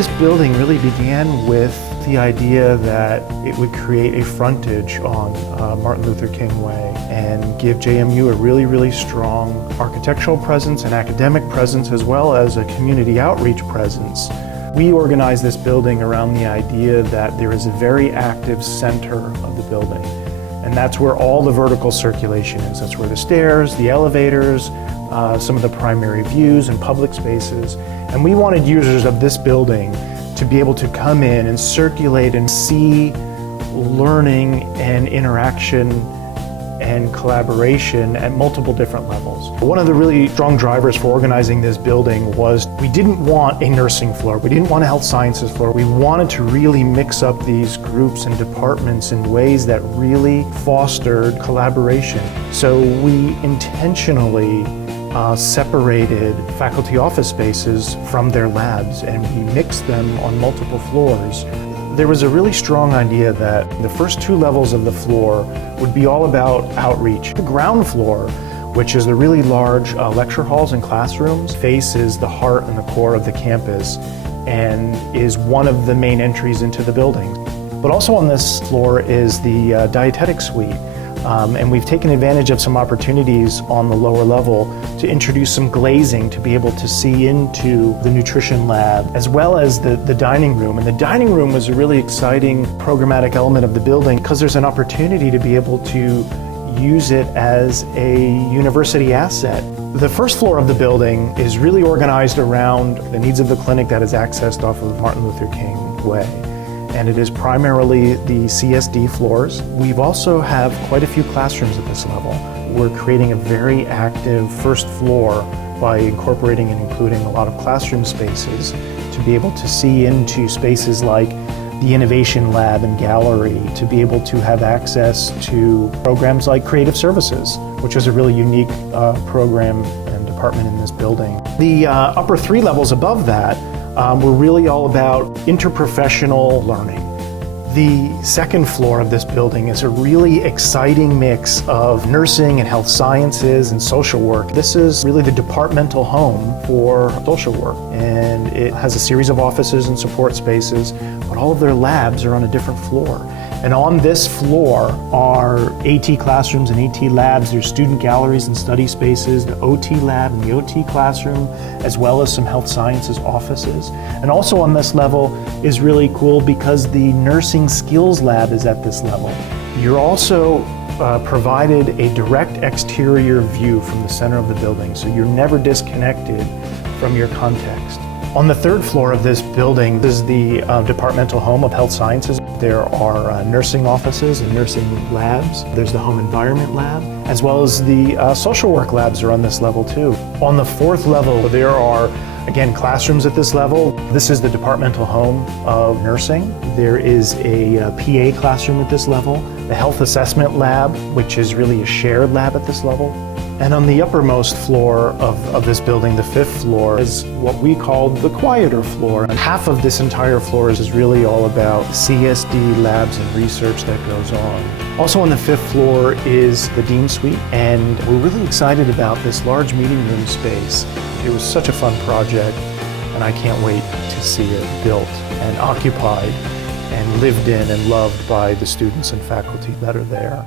this building really began with the idea that it would create a frontage on Martin Luther King Way and give JMU a really strong architectural presence and academic presence, as well as a community outreach presence. We organized this building around the idea that there is a very active center of the building, and that's where all the vertical circulation is. That's where the stairs, the elevators, some of the primary views and public spaces. And we wanted users of this building to be able to come in and circulate and see learning and interaction and collaboration at multiple different levels. One of the really strong drivers for organizing this building was we didn't want a nursing floor, we didn't want a health sciences floor. We wanted to really mix up these groups and departments in ways that really fostered collaboration. So we intentionally separated faculty office spaces from their labs, and we mixed them on multiple floors. There was a really strong idea that the first two levels of the floor would be all about outreach. The ground floor, which is the really large lecture halls and classrooms, faces the heart and the core of the campus and is one of the main entries into the building. But also on this floor is the dietetic suite. And we've taken advantage of some opportunities on the lower level to introduce some glazing to be able to see into the nutrition lab, as well as the dining room. And the dining room was a really exciting programmatic element of the building because there's an opportunity to be able to use it as a university asset. The first floor of the building is really organized around the needs of the clinic that is accessed off of Martin Luther King Way. And it is primarily the CSD floors. We've also have quite a few classrooms at this level. We're creating a very active first floor by incorporating and including a lot of classroom spaces to be able to see into spaces like the innovation lab and gallery, to be able to have access to programs like creative services, which is a really unique program and department in this building. The upper three levels above that we're really all about interprofessional learning. The second floor of this building is a really exciting mix of nursing and health sciences and social work. This is really the departmental home for social work, and it has a series of offices and support spaces, but all of their labs are on a different floor. And on this floor are AT classrooms and AT labs. There's student galleries and study spaces, the OT lab and the OT classroom, as well as some health sciences offices. And also on this level is really cool because the nursing skills lab is at this level. You're also provided a direct exterior view from the center of the building, so you're never disconnected from your context. On the third floor of this building, this is the departmental home of health sciences. There are nursing offices and nursing labs. There's the home environment lab, as well as the social work labs are on this level too. On the fourth level, there are, again, classrooms at this level. This is the departmental home of nursing. There is a PA classroom at this level, the health assessment lab, which is really a shared lab at this level. And on the uppermost floor of this building, the fifth floor, is what we call the quieter floor. And half of this entire floor is really all about CSD labs and research that goes on. Also on the fifth floor is the Dean Suite, and we're really excited about this large meeting room space. It was such a fun project, and I can't wait to see it built and occupied and lived in and loved by the students and faculty that are there.